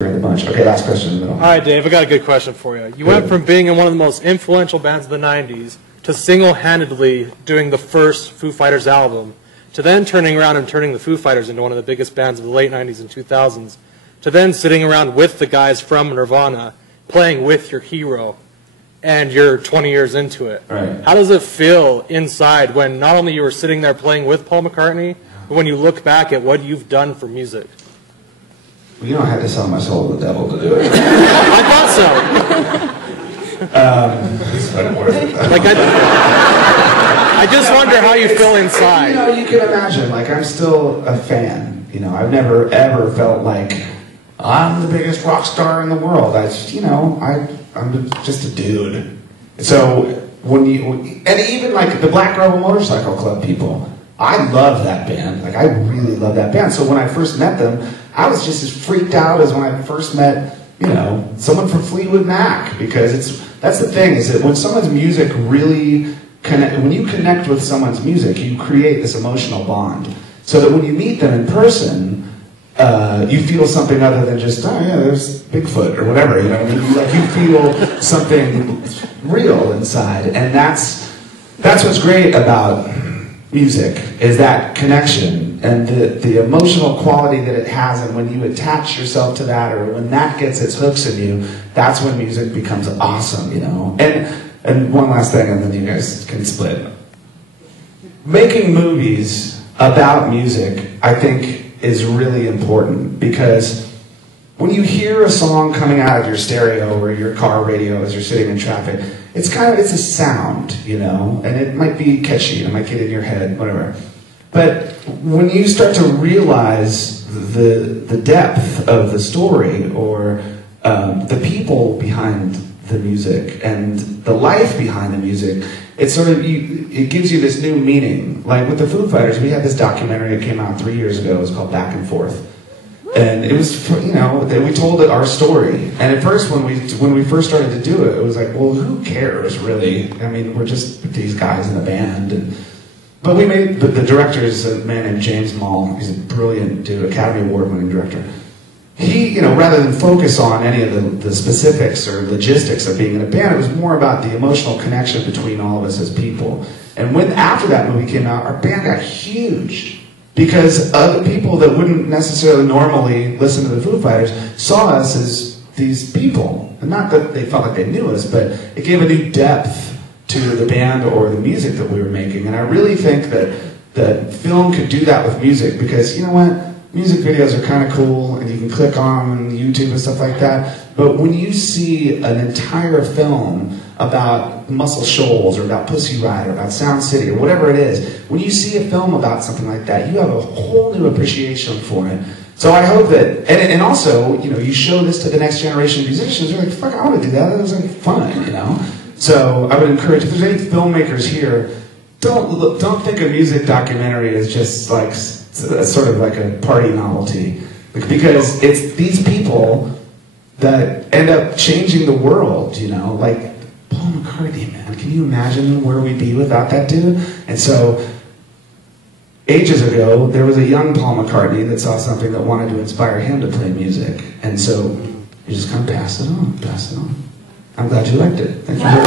in the bunch. Okay, last question in the middle. All right, Dave, I got a good question for you. You went from being in one of the most influential bands of the 90s to single-handedly doing the first Foo Fighters album, to then turning around and turning the Foo Fighters into one of the biggest bands of the late 90s and 2000s, to then sitting around with the guys from Nirvana, playing with your hero, and you're 20 years into it. Right. How does it feel inside when not only you were sitting there playing with Paul McCartney, but when you look back at what you've done for music? Well, you know, I had to sell my soul to the devil to do it. I thought so. Like I just wonder how you feel inside. You know, you can imagine, like, I'm still a fan. You know, I've never, ever felt like I'm the biggest rock star in the world. I'm just a dude. So, and even, like, the Black Rebel Motorcycle Club people, I love that band. Like, I really love that band. So when I first met them, I was just as freaked out as when I first met, you know, someone from Fleetwood Mac. Because that's the thing, is that when someone's music really when you connect with someone's music, you create this emotional bond. So that when you meet them in person, you feel something other than just, oh yeah, there's Bigfoot or whatever, you know what I mean? Like, you feel something real inside. And that's what's great about music, is that connection and the emotional quality that it has. And when you attach yourself to that, or when that gets its hooks in you, that's when music becomes awesome, you know? And one last thing, and then you guys can split. Making movies about music, I think, is really important, because when you hear a song coming out of your stereo or your car radio as you're sitting in traffic, it's a sound, you know, and it might be catchy, it might get in your head, whatever. But when you start to realize the depth of the story, or the people behind the music and the life behind the music, it gives you this new meaning. Like with the Foo Fighters, we had this documentary that came out 3 years ago. It was called Back and Forth. And it was, you know, we told our story. And at first, when we first started to do it was like, well, who cares, really? I mean, we're just these guys in a band. But the director is a man named James Mall. He's a brilliant dude, Academy Award-winning director. He, you know, rather than focus on any of the specifics or logistics of being in a band, it was more about the emotional connection between all of us as people. And after that movie came out, our band got huge, because other people that wouldn't necessarily normally listen to the Foo Fighters saw us as these people. And not that they felt like they knew us, but it gave a new depth to the band or the music that we were making. And I really think that film could do that with music, because, you know what? Music videos are kind of cool, and you can click on YouTube and stuff like that. But when you see an entire film about Muscle Shoals, or about Pussy Riot, or about Sound City, or whatever it is, when you see a film about something like that, you have a whole new appreciation for it. So I hope that, and also, you know, you show this to the next generation of musicians, they're like, fuck, I want to do that. That was like fun, you know? So I would encourage, if there's any filmmakers here, don't think a music documentary is just like sort of like a party novelty, because it's these people that end up changing the world, you know, like Paul McCartney, man. Can you imagine where we'd be without that dude? And so, ages ago, there was a young Paul McCartney that saw something that wanted to inspire him to play music, and so you just kind of pass it on, pass it on. I'm glad you liked it. Thank you very much.